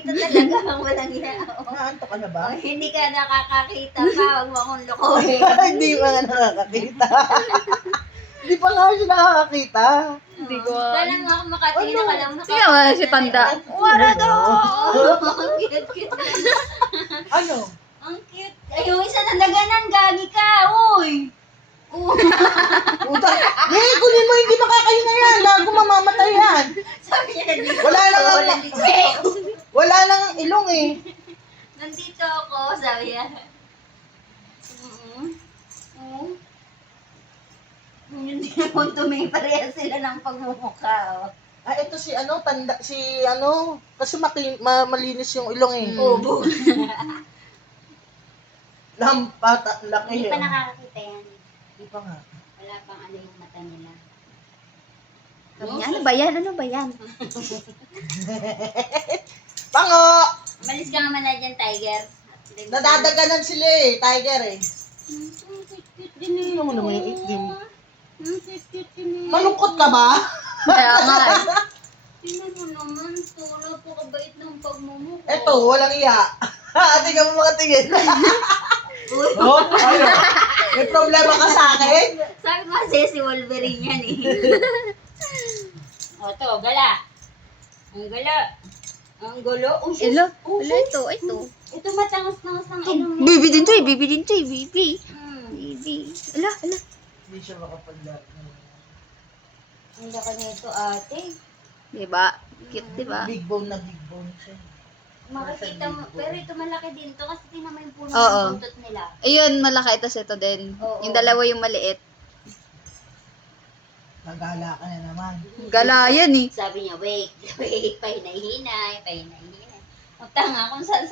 Ito talaga ang walang iya. Naanto ka na ba? Hindi ka nakakakita pa. Huwag mo akong lokohin. Hindi pa nga nakakakita. Hindi pa nga siya nakakakita. Hindi ko. Kala mo ako makatingin ka lang. Tingnan mo si Tanda. Wala daw! Ang cute. Ano? Ang cute. Ay, yung isa na laganan, gagi ka. Uy! Puta. Hey, kunin mo, hindi makakahinga yan. Bago mamamatay yan. Sabi niya nandito. Wala lang ako, ang- nandito. Wala lang ang ilong eh. Nandito ako, sabi niya. Hindi naman tumingin parehas sila ng pagmumukha. Oh. Ah, ito si ano, tanda, si ano, kasi malinis yung ilong eh. Ubo. Lampat, laki Hindi eh. pa nakakakita yan. Hindi pa nga. Wala pang ano yung mata nila. Sabi niya, ano ba yan? Ano ba yan? Pango! Malis ka nga man na dyan, Tiger. Nadadaganan sila eh, tiger eh. Cute din eh. Ano mo naman yung itim? Cute din eh. Malungkot ka ba? Kaya nga eh. Tingnan mo naman, puro po kabait ng pagmumukha. Eto, walang iya. Tingnan mo makatingin. Uy, Oh, ano? May problema ka sa akin? sabi mo kasi si Wolverine yan eh. O to, gala. Ang gala. Ang gulo. Oh, sus. Ilo, Oh, ilo sus. ito, ito. Ito matangas-tangas ng ilong niya. Baby din to eh, baby din to eh, baby. Hmm. Baby. Ala, ala. Hindi siya makapagdaan. Ang laki nito ate. Diba? Cute, diba? Big bone na big bone siya. Makikita mo, pero ito malaki din to kasi tingnan mo yung puno Oo. ng buntot nila. Ayun, malaki ito ito din. Oo. Yung dalawa yung maliit. Nagala ka na naman. Gala yan eh. Sabi niya, wait, pahinay-hinay. Magtanga kung saan